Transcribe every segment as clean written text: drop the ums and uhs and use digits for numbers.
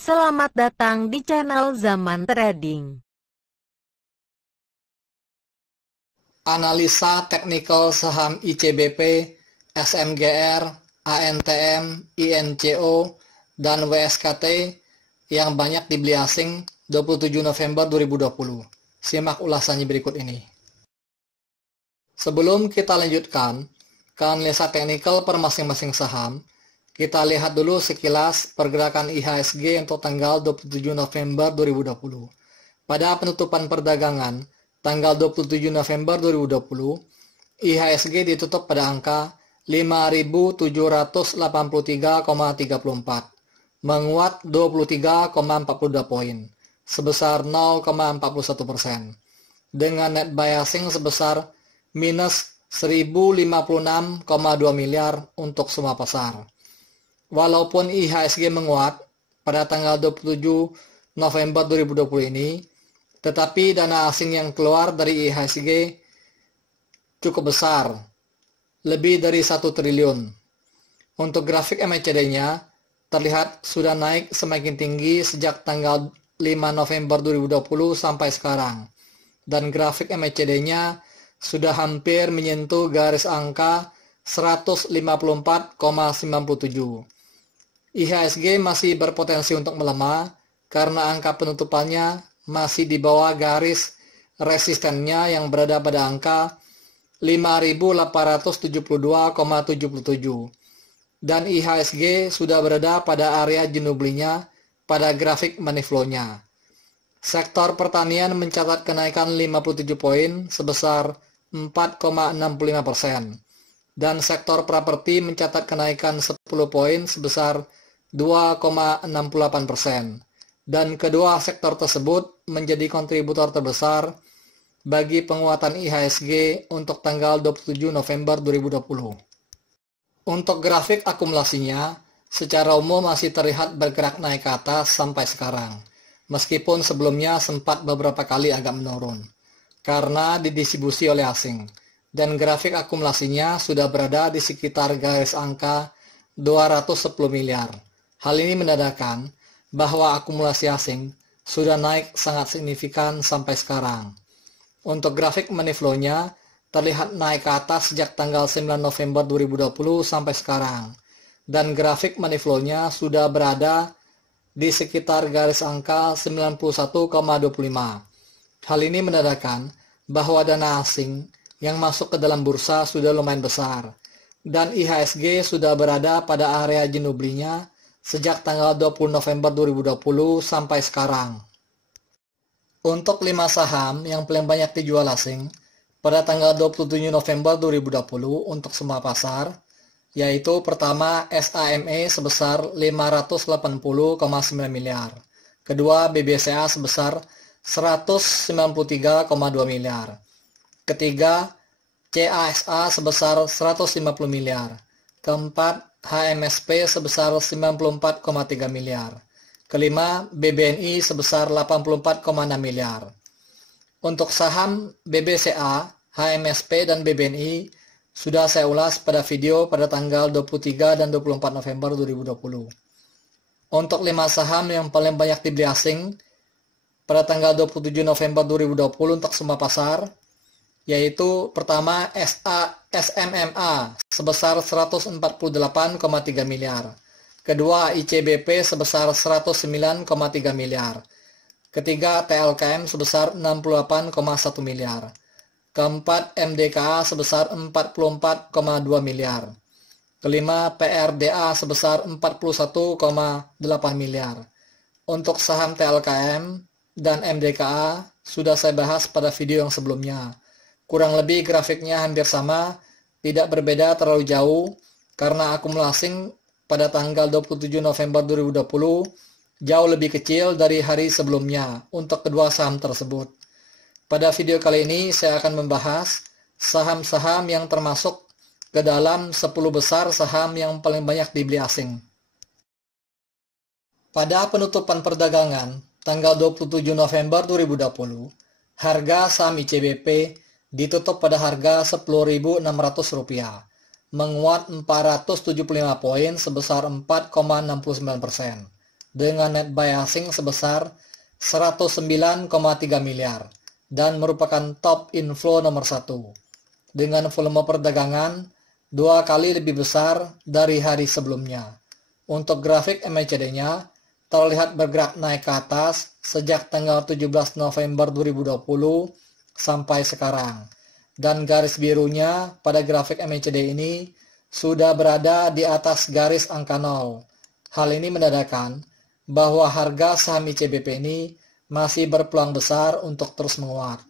Selamat datang di channel Zaman Trading. Analisa teknikal saham ICBP, SMGR, ANTM, INCO, dan WSKT yang banyak dibeli asing 27 November 2020. Simak ulasannya berikut ini. Sebelum kita lanjutkan ke analisa teknikal per masing-masing saham, kita lihat dulu sekilas pergerakan IHSG untuk tanggal 27 November 2020. Pada penutupan perdagangan tanggal 27 November 2020, IHSG ditutup pada angka 5.783,34, menguat 23,42 poin, sebesar 0,41%, dengan net buy asing sebesar minus 1.056,2 miliar untuk semua pasar. Walaupun IHSG menguat pada tanggal 27 November 2020 ini, tetapi dana asing yang keluar dari IHSG cukup besar, lebih dari 1 triliun. Untuk grafik MACD-nya, terlihat sudah naik semakin tinggi sejak tanggal 5 November 2020 sampai sekarang. Dan grafik MACD-nya sudah hampir menyentuh garis angka 154,97. IHSG masih berpotensi untuk melemah karena angka penutupannya masih di bawah garis resistennya yang berada pada angka 5.872,77 dan IHSG sudah berada pada area jenuh belinya pada grafik money flow-nya. Sektor pertanian mencatat kenaikan 57 poin sebesar 4,65%. Dan sektor properti mencatat kenaikan 10 poin sebesar 2,68%. Dan kedua sektor tersebut menjadi kontributor terbesar bagi penguatan IHSG untuk tanggal 27 November 2020. Untuk grafik akumulasinya, secara umum masih terlihat bergerak naik ke atas sampai sekarang, meskipun sebelumnya sempat beberapa kali agak menurun, karena didistribusi oleh asing, dan grafik akumulasinya sudah berada di sekitar garis angka 210 miliar. Hal ini menandakan bahwa akumulasi asing sudah naik sangat signifikan sampai sekarang. Untuk grafik money flow-nya terlihat naik ke atas sejak tanggal 9 November 2020 sampai sekarang, dan grafik money flow-nya sudah berada di sekitar garis angka 91,25. Hal ini menandakan bahwa dana asing yang masuk ke dalam bursa sudah lumayan besar, dan IHSG sudah berada pada area jenuh belinya sejak tanggal 20 November 2020 sampai sekarang. Untuk 5 saham yang paling banyak dijual asing pada tanggal 27 November 2020 untuk semua pasar, yaitu pertama SAME sebesar 580,9 miliar, kedua BBCA sebesar 193,2 miliar, ketiga CASA sebesar 150 miliar, keempat HMSP sebesar 94,3 miliar, kelima BBNI sebesar 84,6 miliar. Untuk saham BBCA, HMSP, dan BBNI sudah saya ulas pada video pada tanggal 23 dan 24 November 2020. Untuk 5 saham yang paling banyak dibeli asing pada tanggal 27 November 2020 untuk semua pasar, yaitu pertama SMMA sebesar 148,3 miliar, kedua ICBP sebesar 109,3 miliar, ketiga TLKM sebesar 68,1 miliar, keempat MDKA sebesar 44,2 miliar, kelima PRDA sebesar 41,8 miliar. Untuk saham TLKM dan MDKA sudah saya bahas pada video yang sebelumnya. Kurang lebih grafiknya hampir sama, tidak berbeda terlalu jauh, karena akumulasi pada tanggal 27 November 2020 jauh lebih kecil dari hari sebelumnya untuk kedua saham tersebut. Pada video kali ini saya akan membahas saham-saham yang termasuk ke dalam 10 besar saham yang paling banyak dibeli asing. Pada penutupan perdagangan tanggal 27 November 2020, harga saham ICBP ditutup pada harga Rp10.600, menguat 475 poin sebesar 4,69%. dengan net buy asing sebesar 109,3 miliar dan merupakan top inflow nomor 1 dengan volume perdagangan 2 kali lebih besar dari hari sebelumnya. Untuk grafik MACD-nya terlihat bergerak naik ke atas sejak tanggal 17 November 2020 sampai sekarang. Dan garis birunya pada grafik MACD ini sudah berada di atas garis angka 0. Hal ini menandakan bahwa harga saham ICBP ini masih berpeluang besar untuk terus menguat.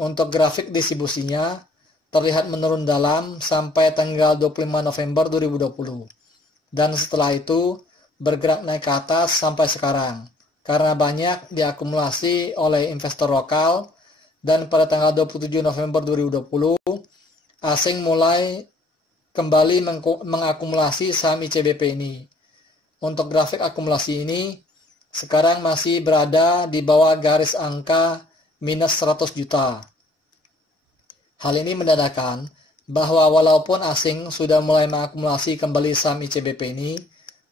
Untuk grafik distribusinya terlihat menurun dalam sampai tanggal 25 November 2020. Dan setelah itu bergerak naik ke atas sampai sekarang karena banyak diakumulasi oleh investor lokal, dan pada tanggal 27 November 2020 asing mulai kembali mengakumulasi saham ICBP ini. Untuk grafik akumulasi ini sekarang masih berada di bawah garis angka minus 100 juta. Hal ini menandakan bahwa walaupun asing sudah mulai mengakumulasi kembali saham ICBP ini,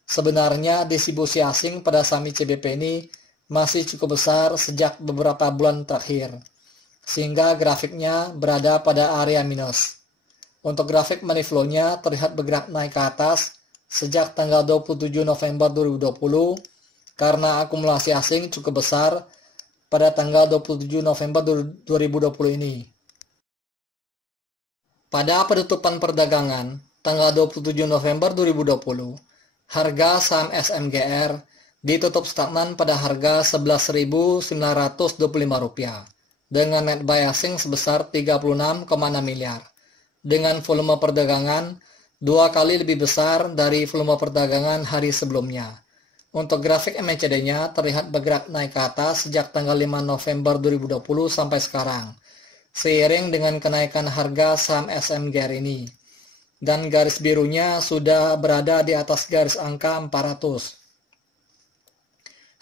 sebenarnya distribusi asing pada saham ICBP ini masih cukup besar sejak beberapa bulan terakhir, sehingga grafiknya berada pada area minus. Untuk grafik money flow-nya terlihat bergerak naik ke atas sejak tanggal 27 November 2020 karena akumulasi asing cukup besar pada tanggal 27 November 2020 ini. Pada penutupan perdagangan tanggal 27 November 2020, harga saham SMGR ditutup stagnan pada harga Rp11.925 dengan net buy asing sebesar 36,6 miliar dengan volume perdagangan 2 kali lebih besar dari volume perdagangan hari sebelumnya. Untuk grafik MACD-nya terlihat bergerak naik ke atas sejak tanggal 5 November 2020 sampai sekarang, seiring dengan kenaikan harga saham SMGR ini. Dan garis birunya sudah berada di atas garis angka 400.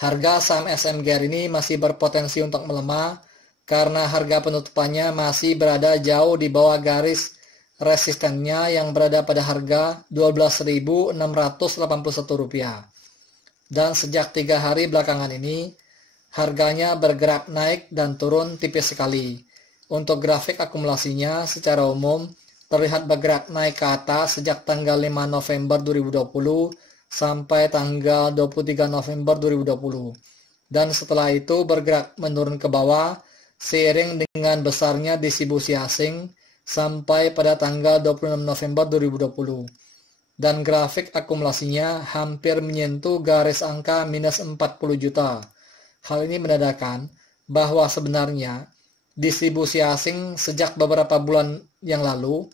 Harga saham SMGR ini masih berpotensi untuk melemah karena harga penutupannya masih berada jauh di bawah garis resistennya yang berada pada harga Rp12.681. Dan sejak 3 hari belakangan ini, harganya bergerak naik dan turun tipis sekali. Untuk grafik akumulasinya secara umum terlihat bergerak naik ke atas sejak tanggal 5 November 2020 sampai tanggal 23 November 2020. Dan setelah itu bergerak menurun ke bawah seiring dengan besarnya distribusi asing sampai pada tanggal 26 November 2020. Dan grafik akumulasinya hampir menyentuh garis angka minus 40 juta. Hal ini menandakan bahwa sebenarnya distribusi asing sejak beberapa bulan yang lalu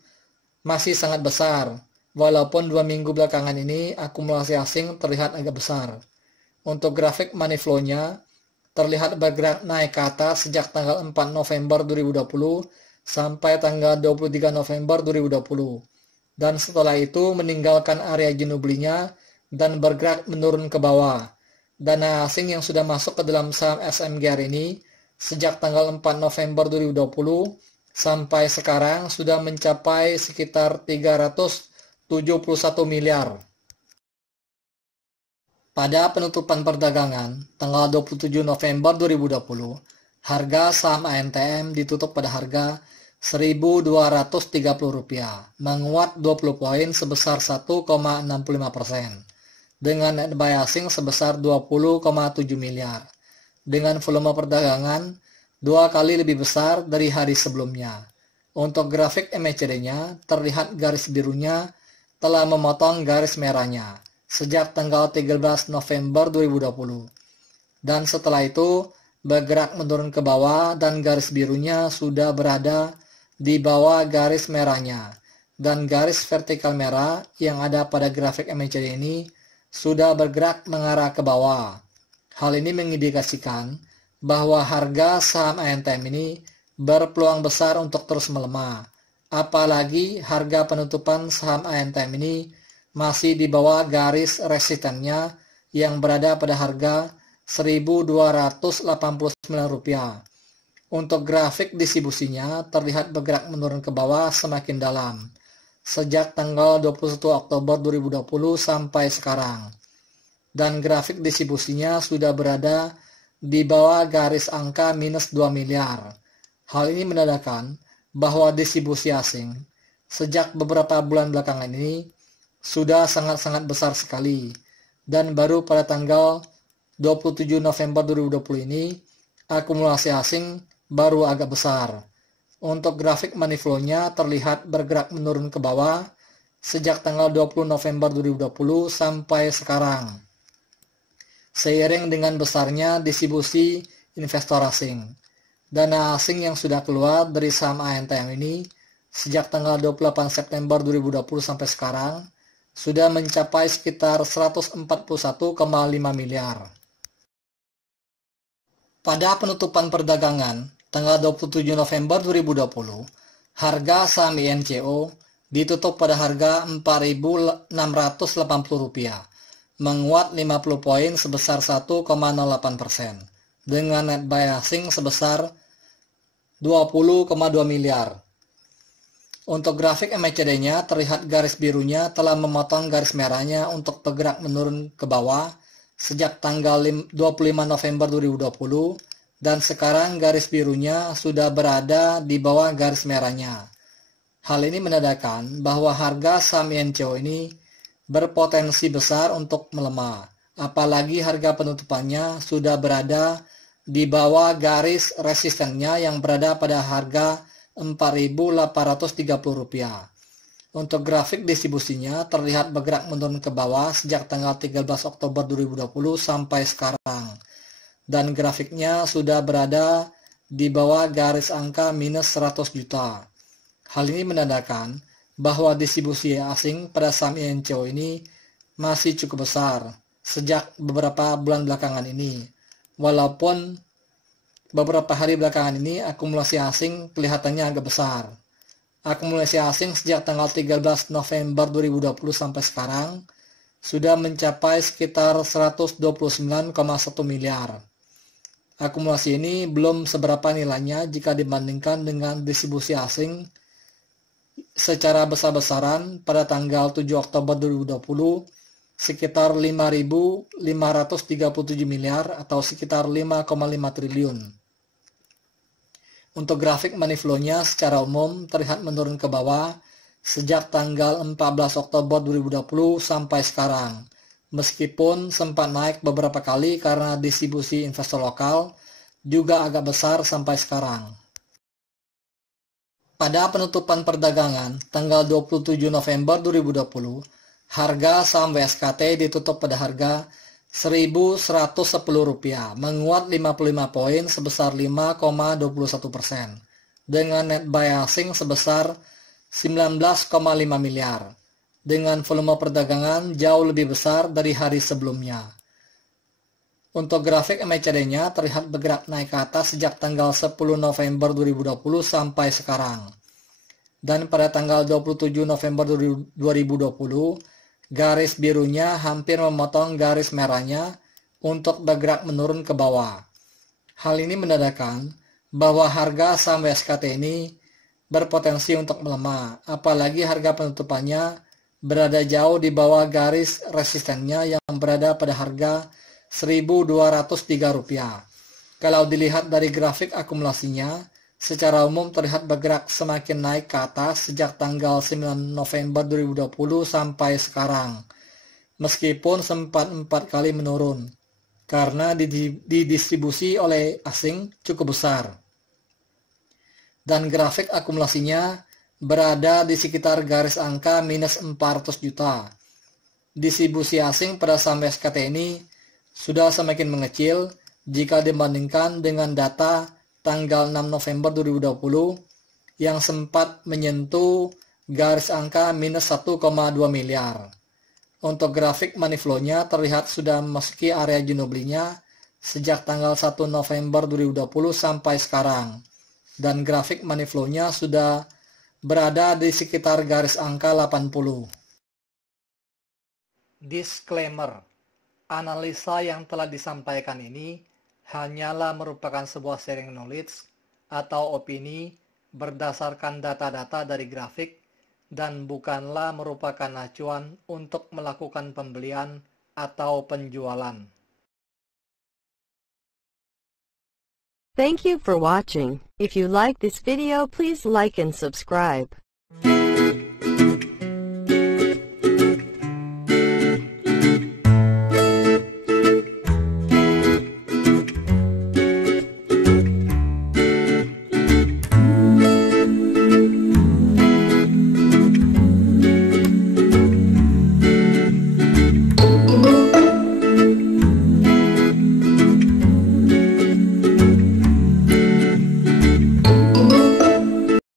masih sangat besar, walaupun 2 minggu belakangan ini akumulasi asing terlihat agak besar. Untuk grafik money flow-nya terlihat bergerak naik ke atas sejak tanggal 4 November 2020 sampai tanggal 23 November 2020. Dan setelah itu meninggalkan area jenuh belinya dan bergerak menurun ke bawah. Dana asing yang sudah masuk ke dalam saham SMGR ini sejak tanggal 4 November 2020 sampai sekarang sudah mencapai sekitar 371 miliar. Pada penutupan perdagangan tanggal 27 November 2020, harga saham ANTM ditutup pada harga Rp1.230, menguat 20 poin sebesar 1,65%, dengan net buy asing sebesar 20,7 miliar, dengan volume perdagangan 2 kali lebih besar dari hari sebelumnya. Untuk grafik MACD-nya, terlihat garis birunya telah memotong garis merahnya sejak tanggal 13 November 2020. Dan setelah itu bergerak menurun ke bawah dan garis birunya sudah berada di bawah garis merahnya, dan garis vertikal merah yang ada pada grafik MACD ini sudah bergerak mengarah ke bawah. Hal ini mengindikasikan bahwa harga saham ANTM ini berpeluang besar untuk terus melemah. Apalagi harga penutupan saham ANTM ini masih di bawah garis resistennya yang berada pada harga Rp1.289. Untuk grafik distribusinya terlihat bergerak menurun ke bawah semakin dalam sejak tanggal 21 Oktober 2020 sampai sekarang. dan grafik distribusinya sudah berada di bawah garis angka minus 2 miliar. Hal ini menandakan bahwa distribusi asing sejak beberapa bulan belakangan ini sudah sangat-sangat besar sekali, dan baru pada tanggal 27 November 2020 ini akumulasi asing baru agak besar. Untuk grafik money flow-nya terlihat bergerak menurun ke bawah sejak tanggal 20 November 2020 sampai sekarang. Seiring dengan besarnya distribusi investor asing, dana asing yang sudah keluar dari saham ANTM ini sejak tanggal 28 September 2020 sampai sekarang sudah mencapai sekitar 141,5 miliar. Pada penutupan perdagangan tanggal 27 November 2020, harga saham INCO ditutup pada harga Rp4.680, menguat 50 poin sebesar 1,08%, dengan net buy asing sebesar 20,2 miliar. Untuk grafik MACD-nya terlihat garis birunya telah memotong garis merahnya untuk bergerak menurun ke bawah sejak tanggal 25 November 2020, dan sekarang garis birunya sudah berada di bawah garis merahnya. Hal ini menandakan bahwa harga saham INCO ini berpotensi besar untuk melemah, apalagi harga penutupannya sudah berada di bawah garis resistennya yang berada pada harga Rp4.830. Untuk grafik distribusinya terlihat bergerak menurun ke bawah sejak tanggal 13 Oktober 2020 sampai sekarang, dan grafiknya sudah berada di bawah garis angka minus 100 juta. Hal ini menandakan bahwa distribusi asing pada saham INCO ini masih cukup besar sejak beberapa bulan belakangan ini, walaupun beberapa hari belakangan ini akumulasi asing kelihatannya agak besar. Akumulasi asing sejak tanggal 13 November 2020 sampai sekarang sudah mencapai sekitar 129,1 miliar. Akumulasi ini belum seberapa nilainya jika dibandingkan dengan distribusi asing secara besar-besaran pada tanggal 7 Oktober 2020 sekitar 5.537 miliar atau sekitar 5,5 triliun. Untuk grafik money flow-nya secara umum terlihat menurun ke bawah sejak tanggal 14 Oktober 2020 sampai sekarang, meskipun sempat naik beberapa kali karena distribusi investor lokal juga agak besar sampai sekarang. Pada penutupan perdagangan tanggal 27 November 2020, harga saham WSKT ditutup pada harga Rp1.110, menguat 55 poin sebesar 5,21%, dengan net buy asing sebesar 19,5 miliar, dengan volume perdagangan jauh lebih besar dari hari sebelumnya. Untuk grafik MACD-nya terlihat bergerak naik ke atas sejak tanggal 10 November 2020 sampai sekarang. Dan pada tanggal 27 November 2020, garis birunya hampir memotong garis merahnya untuk bergerak menurun ke bawah. Hal ini menandakan bahwa harga saham WSKT ini berpotensi untuk melemah, apalagi harga penutupannya berada jauh di bawah garis resistennya yang berada pada harga Rp1.203. Kalau dilihat dari grafik akumulasinya, secara umum terlihat bergerak semakin naik ke atas sejak tanggal 9 November 2020 sampai sekarang, meskipun sempat 4 kali menurun, karena didistribusi oleh asing cukup besar. Dan grafik akumulasinya berada di sekitar garis angka minus 400 juta. Distribusi asing pada saham SKT ini sudah semakin mengecil jika dibandingkan dengan data tanggal 6 November 2020 yang sempat menyentuh garis angka minus 1,2 miliar. Untuk grafik money flow-nya terlihat sudah memasuki area jual belinya sejak tanggal 1 November 2020 sampai sekarang, dan grafik money flow-nya sudah berada di sekitar garis angka 80. Disclaimer: analisa yang telah disampaikan ini hanyalah merupakan sebuah sharing knowledge atau opini berdasarkan data-data dari grafik dan bukanlah merupakan acuan untuk melakukan pembelian atau penjualan. Thank you for watching. If you like this video, please like and subscribe.